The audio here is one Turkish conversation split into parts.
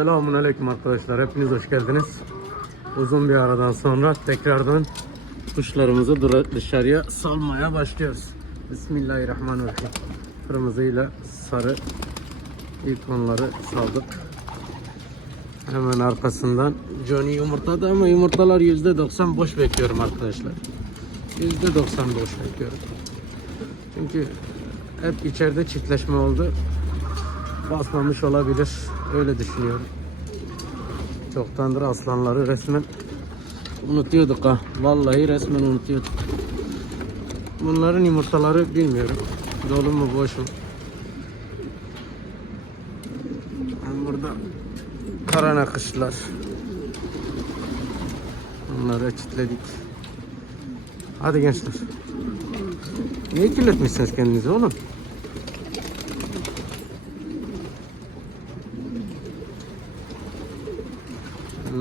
Selamun Aleyküm arkadaşlar. Hepiniz hoş geldiniz. Uzun bir aradan sonra tekrardan kuşlarımızı dışarıya salmaya başlıyoruz. Bismillahirrahmanirrahim. Kırmızıyla sarı ilk onları saldık. Hemen arkasından Johnny yumurtladı ama yumurtalar %90 boş bekliyorum arkadaşlar. %90 boş bekliyorum. Çünkü hep içeride çiftleşme oldu. Basmamış olabilir. Öyle düşünüyorum. Çoktandır aslanları resmen unutuyorduk ha. Vallahi resmen unutuyorduk. Bunların yumurtaları bilmiyorum. Dolu mu boş mu? Burada kara nakışlar. Bunları çitledik. Hadi gençler. Niye kirletmişsiniz kendinizi oğlum?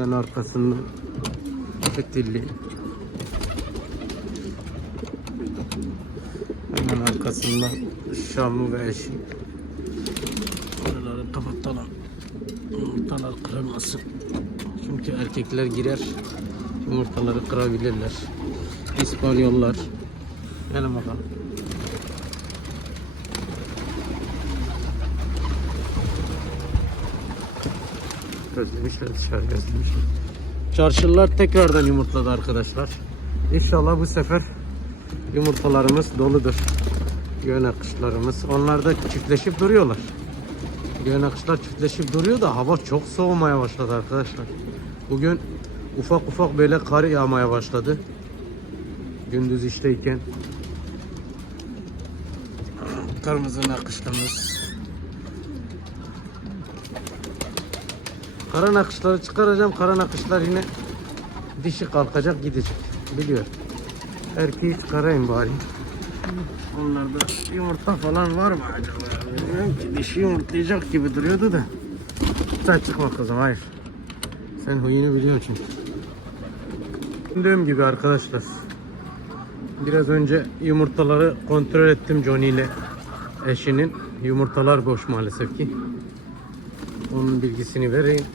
Hemen arkasında fitilli. Hemen arkasında Şamlı ve eşi. Oraları kapatalım. Yumurtalar kırılmasın. Çünkü erkekler girer. Yumurtaları kırabilirler. İspanyollar. Gelin bakalım. Özlemişler dışarı özlemişler. Çarşılar tekrardan yumurtladı arkadaşlar. İnşallah bu sefer yumurtalarımız doludur. Göğen akışlarımız. Onlar da çiftleşip duruyorlar. Göğen akışlar çiftleşip duruyor da hava çok soğumaya başladı arkadaşlar. Bugün ufak ufak böyle kar yağmaya başladı. Gündüz işteyken. Kırmızı nakışlımız. Kara nakışları çıkaracağım. Kara nakışlar yine dişi kalkacak gidecek. Biliyor. Erkeği çıkarayım bari. Onlarda yumurta falan var mı acaba? Bilmiyorum ki dişi yumurtlayacak gibi duruyordu da. Sen çıkma kızım hayır. Sen huyunu biliyorsun çünkü. Dediğim gibi arkadaşlar. Biraz önce yumurtaları kontrol ettim Johnny ile eşinin. Yumurtalar boş maalesef ki. Onun bilgisini vereyim.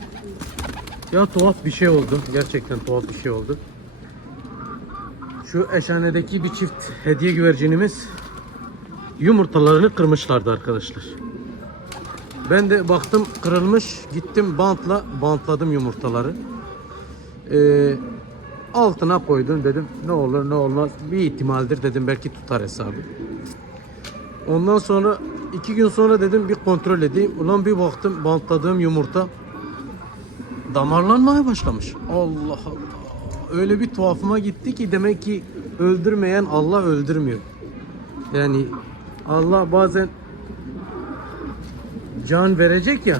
Ya tuhaf bir şey oldu. Gerçekten tuhaf bir şey oldu. Şu eşhanedeki bir çift hediye güvercinimiz yumurtalarını kırmışlardı arkadaşlar. Ben de baktım kırılmış. Gittim bantla bantladım yumurtaları. Ee, altına koydum dedim. Ne olur ne olmaz. Bir ihtimaldir dedim. Belki tutar hesabı. Ondan sonra iki gün sonra dedim bir kontrol edeyim. Ulan bir baktım bantladığım yumurta damarlanmaya başlamış. Allah Allah. Öyle bir tuhafıma gitti ki demek ki öldürmeyen Allah öldürmüyor. Yani Allah bazen can verecek ya.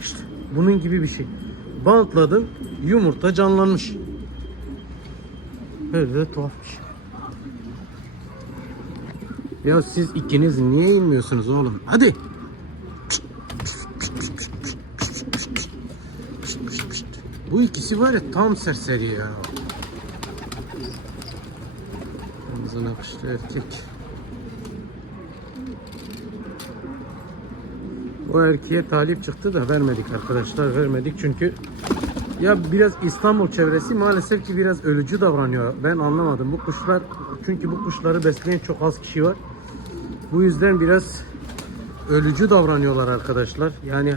İşte bunun gibi bir şey. Bantladım yumurta canlanmış. Öyle de tuhaf bir şey. Ya siz ikiniz niye inmiyorsunuz oğlum? Hadi. Bu ikisi var ya tam serseri ya. Kırmızı nakışlı erkek. O erkeğe talip çıktı da vermedik arkadaşlar vermedik çünkü ya biraz İstanbul çevresi maalesef ki biraz ölücü davranıyor. Ben anlamadım. Bu kuşlar çünkü bu kuşları besleyen çok az kişi var. Bu yüzden biraz ölücü davranıyorlar arkadaşlar. Yani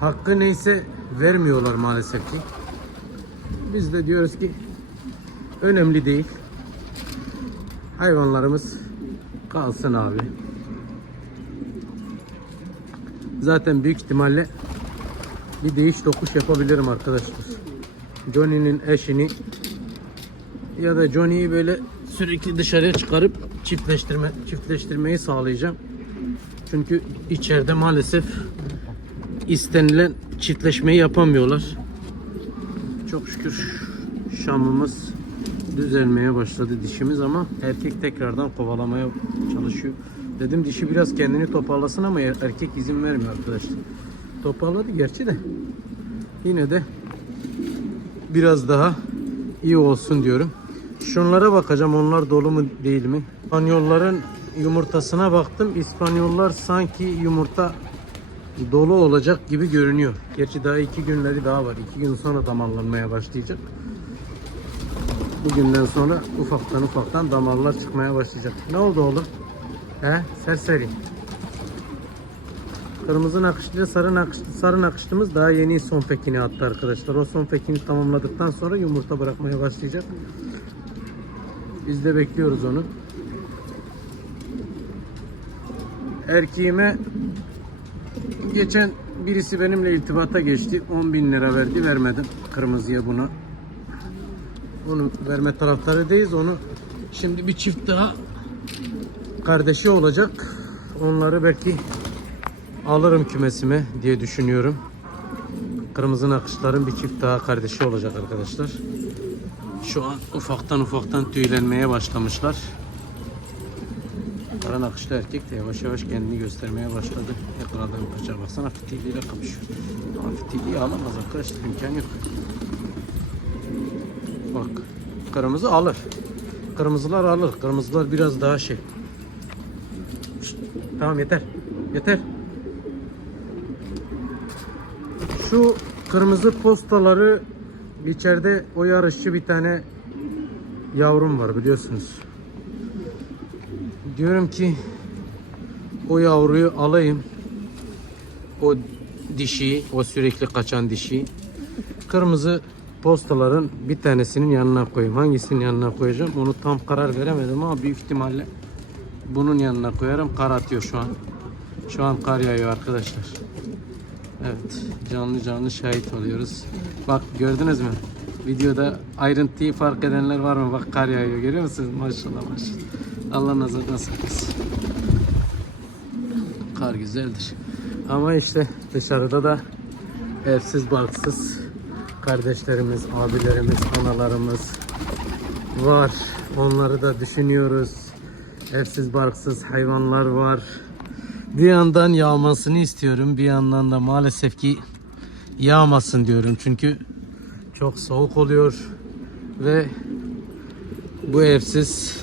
hakkı neyse vermiyorlar maalesef ki. Biz de diyoruz ki önemli değil. Hayvanlarımız kalsın abi. Zaten büyük ihtimalle bir değiş tokuş yapabilirim arkadaşlar. Johnny'nin eşini ya da Johnny'yi böyle sürekli dışarıya çıkarıp çiftleştirme çiftleştirmeyi sağlayacağım. Çünkü içeride maalesef istenilen çiftleşmeyi yapamıyorlar. Çok şükür Şam'ımız düzelmeye başladı dişimiz ama erkek tekrardan kovalamaya çalışıyor. Dedim dişi biraz kendini toparlasın ama erkek izin vermiyor arkadaşlar. Toparladı gerçi de. Yine de biraz daha iyi olsun diyorum. Şunlara bakacağım onlar dolu mu değil mi? İspanyolların yumurtasına baktım. İspanyollar sanki yumurta dolu olacak gibi görünüyor. Gerçi daha iki günleri daha var. İki gün sonra damarlanmaya başlayacak. Bugünden sonra ufaktan ufaktan damarlar çıkmaya başlayacak. Ne oldu oğlum? He? Serseri. Kırmızı nakışlı sarı nakışlı sarı nakışlımız daha yeni son pekini attı arkadaşlar. O son pekini tamamladıktan sonra yumurta bırakmaya başlayacak. Biz de bekliyoruz onu. Erkeğime geçen birisi benimle irtibata geçti. 10 bin lira verdi vermedim kırmızıya bunu. Onu verme taraftarı değiliz. Onu şimdi bir çift daha kardeşi olacak. Onları belki alırım kümesime diye düşünüyorum. Kırmızı nakışların bir çift daha kardeşi olacak arkadaşlar. Şu an ufaktan ufaktan tüylenmeye başlamışlar. Kara nakışlı erkek de yavaş yavaş kendini göstermeye başladı. Yakaladığım kaçar baksana fitiliyle kapışıyor. Ama fitiliyi alamaz arkadaşlar imkan yok. Bak kırmızı alır. Kırmızılar alır. Kırmızılar biraz daha şey. Şşt, tamam yeter. Yeter. Şu kırmızı postaları içeride o yarışçı bir tane yavrum var biliyorsunuz. Diyorum ki o yavruyu alayım. O dişi, o sürekli kaçan dişi. Kırmızı postaların bir tanesinin yanına koyayım. Hangisinin yanına koyacağım onu tam karar veremedim ama büyük ihtimalle bunun yanına koyarım. Kar atıyor şu an. Şu an kar yağıyor arkadaşlar. Evet, canlı canlı şahit oluyoruz. Bak gördünüz mü? Videoda ayrıntıyı fark edenler var mı? Bak kar yağıyor görüyor musunuz? Maşallah maşallah. Allah nazardan saklasın. Kar güzeldir. Ama işte dışarıda da evsiz barksız kardeşlerimiz, abilerimiz, analarımız var. Onları da düşünüyoruz. Evsiz barksız hayvanlar var. Bir yandan yağmasını istiyorum. Bir yandan da maalesef ki yağmasın diyorum. Çünkü çok soğuk oluyor ve bu evsiz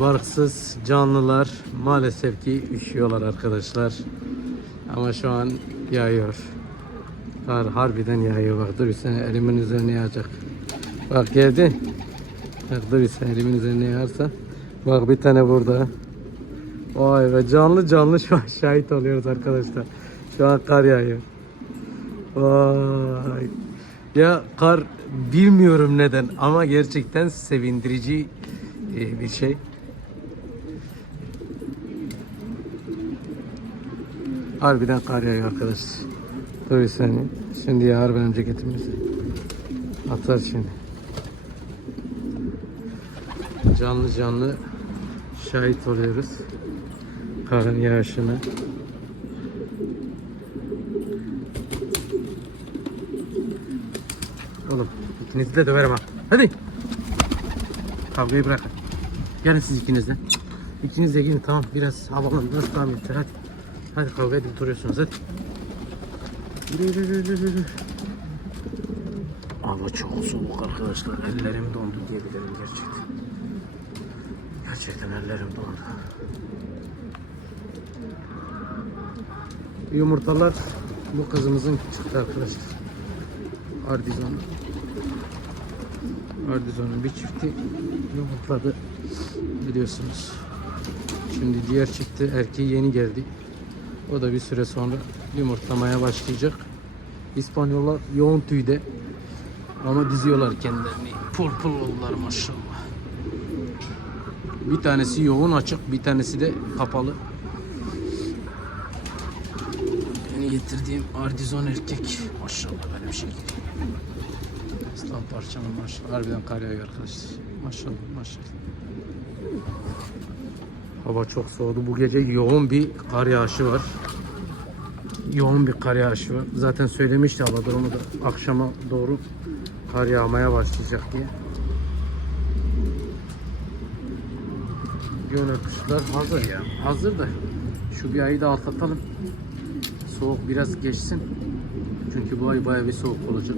barksız canlılar maalesef ki üşüyorlar arkadaşlar. Ama şu an yağıyor. Kar harbiden yağıyor bak dur bir sene elimin üzerine yağacak. Bak geldi. Bak dur bir sene elimin üzerine yağarsa. Bak bir tane burada. Vay be canlı canlı şu an şahit oluyoruz arkadaşlar. Şu an kar yağıyor. Vay. Ya kar bilmiyorum neden ama gerçekten sevindirici e, bir şey. Harbiden kar yağıyor arkadaşlar. Dur bir saniye. Şimdi yağar benim ceketimizi. Atar şimdi. Canlı canlı şahit oluyoruz. Karın yağışına. Oğlum ikinizi de döverim ha. Hadi. Kavgayı bırakın. Gelin siz ikiniz de. İkiniz de gelin tamam biraz havalandınız tamam yeter hadi. Hadi kavga edip duruyorsunuz hadi. Yürü yürü yürü. yürü. Hava çok soğuk arkadaşlar. Ellerim dondu diyebilirim gerçekten. Gerçekten ellerim dondu. Yumurtalar bu kızımızın çıktı arkadaşlar. Ardizon. Ardizon'un bir çifti yumurtladı biliyorsunuz. Şimdi diğer çifti erkeği yeni geldi. O da bir süre sonra yumurtlamaya başlayacak. İspanyollar yoğun tüyde ama diziyorlar kendilerini. Pul maşallah. Bir tanesi yoğun açık, bir tanesi de kapalı. Getirdiğim ardizon erkek. Maşallah böyle bir şey geliyor. Aslan parçamın maşallah. Harbiden kar yağıyor arkadaşlar. Maşallah maşallah. Hava çok soğudu. Bu gece yoğun bir kar yağışı var. Yoğun bir kar yağışı var. Zaten söylemişti hava durumu da akşama doğru kar yağmaya başlayacak diye. Gönül kuşlar hazır ya. Hazır da şu bir ayı da atlatalım soğuk biraz geçsin. Çünkü bu ay bayağı bir soğuk olacak.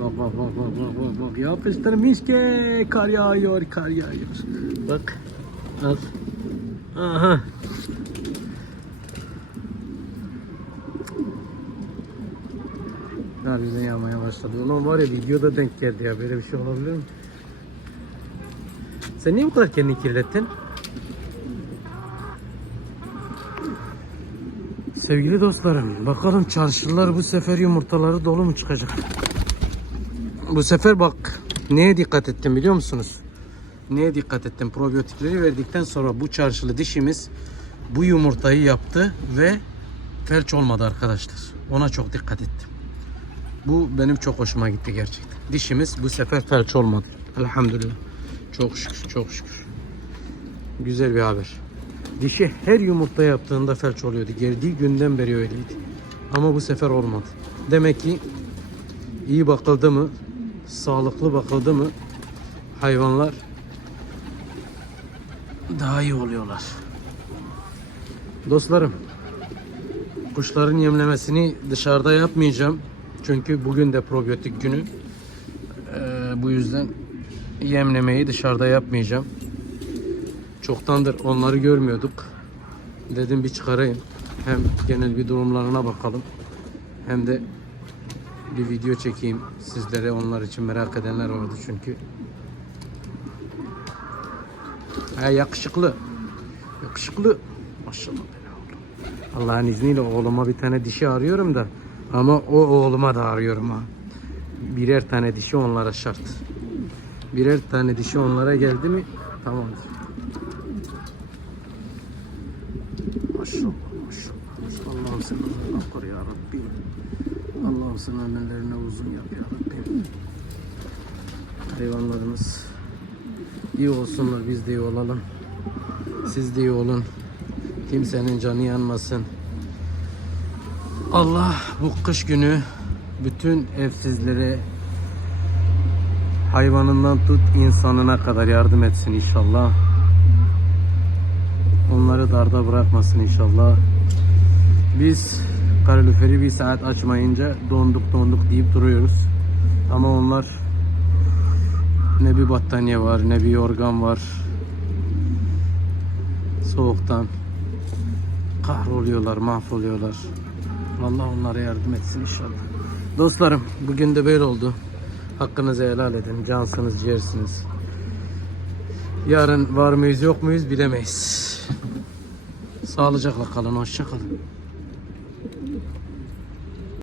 Bak bak bak bak bak bak bak. Ya fıstırmış ki kar yağıyor kar yağıyor. Bak al. Aha. Daha bize yağmaya başladı. Ulan var ya videoda denk geldi ya. Böyle bir şey olabilir mi? Sen niye bu kadar kendini kirlettin? Sevgili dostlarım, bakalım çarşılar bu sefer yumurtaları dolu mu çıkacak? Bu sefer bak neye dikkat ettim biliyor musunuz? Neye dikkat ettim? Probiyotikleri verdikten sonra bu çarşılı dişimiz bu yumurtayı yaptı ve felç olmadı arkadaşlar. Ona çok dikkat ettim. Bu benim çok hoşuma gitti gerçekten. Dişimiz bu sefer felç olmadı. Elhamdülillah. Çok şükür, çok şükür. Güzel bir haber. Dişi her yumurta yaptığında felç oluyordu. Geldiği günden beri öyleydi. Ama bu sefer olmadı. Demek ki iyi bakıldı mı, sağlıklı bakıldı mı hayvanlar daha iyi oluyorlar. Dostlarım, kuşların yemlemesini dışarıda yapmayacağım. Çünkü bugün de probiyotik günü. Ee, bu yüzden yemlemeyi dışarıda yapmayacağım. Çoktandır onları görmüyorduk. Dedim bir çıkarayım. Hem genel bir durumlarına bakalım. Hem de bir video çekeyim sizlere onlar için merak edenler oldu çünkü. Ha, yakışıklı. Yakışıklı. Maşallah. Allah'ın izniyle oğluma bir tane dişi arıyorum da ama o oğluma da arıyorum ha. Birer tane dişi onlara şart. Birer tane dişi onlara geldi mi tamamdır. Maşallah maşallah. Allah'ım sen onları koru ya Rabbim. Allah'ım sen ömürlerine uzun yap ya Rabbim. Hayvanlarımız iyi olsunlar biz de iyi olalım. Siz de iyi olun. Kimsenin canı yanmasın. Allah bu kış günü bütün evsizlere hayvanından tut insanına kadar yardım etsin inşallah. Onları darda bırakmasın inşallah. Biz kaloriferi bir saat açmayınca donduk donduk deyip duruyoruz. Ama onlar ne bir battaniye var ne bir yorgan var. Soğuktan kahroluyorlar, mahvoluyorlar. Allah onlara yardım etsin inşallah. Dostlarım bugün de böyle oldu. Hakkınızı helal edin. Cansınız, ciğersiniz. Yarın var mıyız yok muyuz bilemeyiz. Sağlıcakla kalın, hoşça kalın.